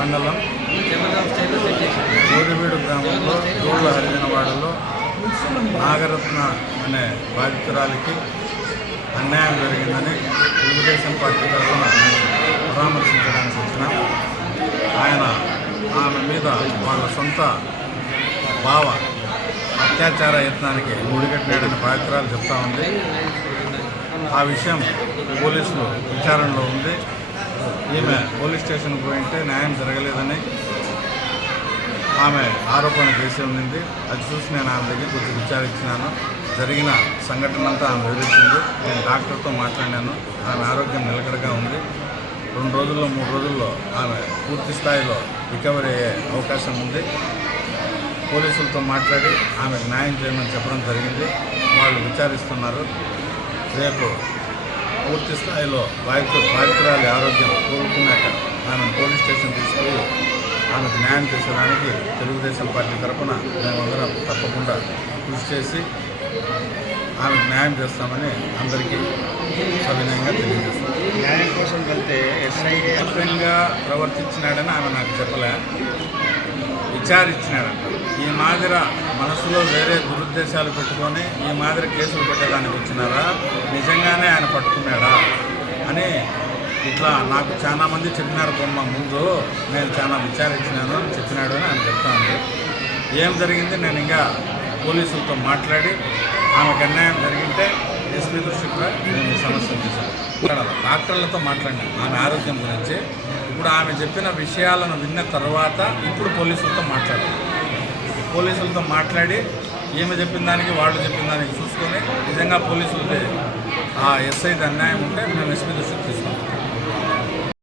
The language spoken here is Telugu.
మండలం గోడివీడు గ్రామంలో గోళ్ళ హరిజనవాడలో నాగరత్న అనే బాధితురాలికి అన్యాయం జరిగిందని తెలుగుదేశం పార్టీ తరఫున పరామర్శించడానికి వచ్చిన ఆయన ఆమె మీద వాళ్ళ సొంత బావ అత్యాచార యత్నానికి ముడిగట్టినాడని బాధితురాలు చెప్తా ఉంది. ఆ విషయం పోలీసులు విచారణలో ఉంది. ఈమె పోలీస్ స్టేషన్కి పోయింటే న్యాయం జరగలేదని ఆమె ఆరోపణ చేసి ఉండింది. అది చూసి నేను ఆమె దగ్గర కొంచెం విచారించినాను. జరిగిన సంఘటన అంతా ఆమె వివరించింది. నేను డాక్టర్తో మాట్లాడినాను. ఆమె ఆరోగ్యం నిలకడగా ఉంది. రెండు రోజుల్లో మూడు రోజుల్లో ఆమె పూర్తి స్థాయిలో రికవరీ అయ్యే అవకాశం ఉంది. పోలీసులతో మాట్లాడి ఆమెకు న్యాయం చేయమని చెప్పడం జరిగింది. వాళ్ళు విచారిస్తున్నారు. రేపు పూర్తి స్థాయిలో బాధితు బాధితురాలి ఆరోగ్యం కోరుకున్నాక ఆమె పోలీస్ స్టేషన్ తీసుకుని ఆమెకు న్యాయం చేసేదానికి తెలుగుదేశం పార్టీ తరఫున మేమందరం తప్పకుండా కృషి చేసి ఆమెకు న్యాయం చేస్తామని అందరికీ సవినయంగా తెలియజేస్తాం. న్యాయం కోసం వెళ్తే ఎస్ఐ ప్రవర్తించినాడని ఆమె నాకు చెప్పలే. విచారించినాడంట. ఈ మాదిర మనసులో వేరే దురుద్దేశాలు పెట్టుకొని ఈ మాదిరి కేసులు పెట్టడానికి వచ్చినారా? నిజంగానే ఆయన పట్టుకున్నాడా? అని ఇట్లా నాకు చాలామంది చెప్పినారు బొమ్మ ముందు. నేను చాలా విచారించినాను అని చెప్పినాడు అని ఆయన చెప్తా ఉంది. ఏం జరిగింది? నేను ఇంకా పోలీసులతో మాట్లాడి ఆమెకు అన్యాయం జరిగితే ఎస్పీ దృష్టికి కూడా నేను ఈ చేశాను డాక్టర్లతో మాట్లాడినాను ఆమె ఆరోగ్యం గురించి. ఇప్పుడు ఆమె చెప్పిన విషయాలను విన్న తర్వాత ఇప్పుడు పోలీసులతో మాట్లాడాలి. పోలీసులతో మాట్లాడి ఈమె చెప్పిన దానికి వాళ్ళు చెప్పిన దానికి చూసుకొని నిజంగా పోలీసులది ఆ ఎస్ఐది అన్యాయం ఉంటే మేము ఎస్పీ దృష్టికి తీసుకుంటాం.